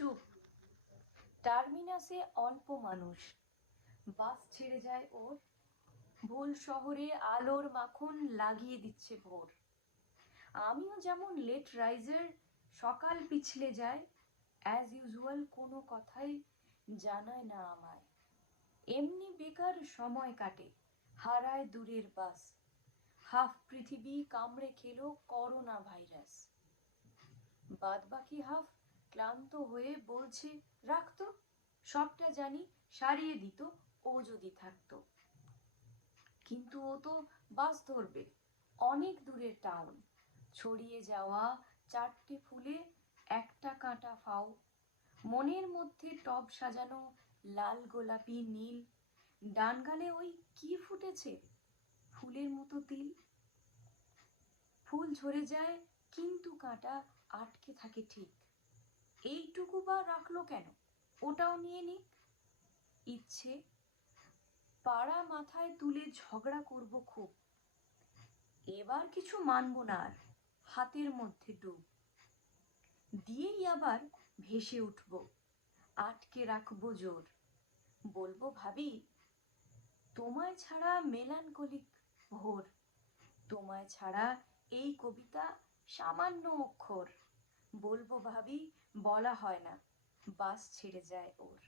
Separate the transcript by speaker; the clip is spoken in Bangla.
Speaker 1: চুপ। টার্মিনাসে অল্প মানুষ। বাস ছেড়ে যায় ওর। ভুল শহরে আলোর মাখন লাগিয়ে দিচ্ছে ভোর। আমিও যেমন লেট রাইজার সকাল পিছলে যায় অ্যাজ ইউজুয়াল কোনো কথাই জানায় না আমায়। এমনি বেকার সময় কাটে, হারায় দূরের বাস। হাফ পৃথিবী কামড়ে খেলো করোনা ভাইরাস। বাদবাকি হাফ ক্লান্ত হয়ে বলছে রাখতো সবটা জানি, সারিয়ে দিত, ও যদি থাকতো। কিন্তু ও তো বাস ধরবে, অনেক দূরের টাউন ছড়িয়ে যাওয়া চারটে ফুলে একটা কাঁটা ফাও। মনের মধ্যে টব সাজানো লাল গোলাপি নীল। ডান গালে ওই কি ফুটেছে? ফুলের মতো তিল। ফুল ঝরে যায়, কিন্তু কাঁটা আটকে থাকে ঠিক। এইটুকু বা রাখল কেন? ওটাও নিয়ে নিক। ইচ্ছে। পাড়া মাথায় তুলে ঝগড়া করব খুব। এবার কিছু মানবো না আর, হাতের মধ্যে ডুব। দিয়েই আবার ভেসে উঠব, আটকে রাখব জোর। বলব, ভাবি, তোমায় ছাড়া মেলানকলিক ভোর তোমায় ছাড়া এই কবিতা সামান্য অক্ষর। বলব ভাবি বলা হয় না। বাস ছেড়ে যায় ওর।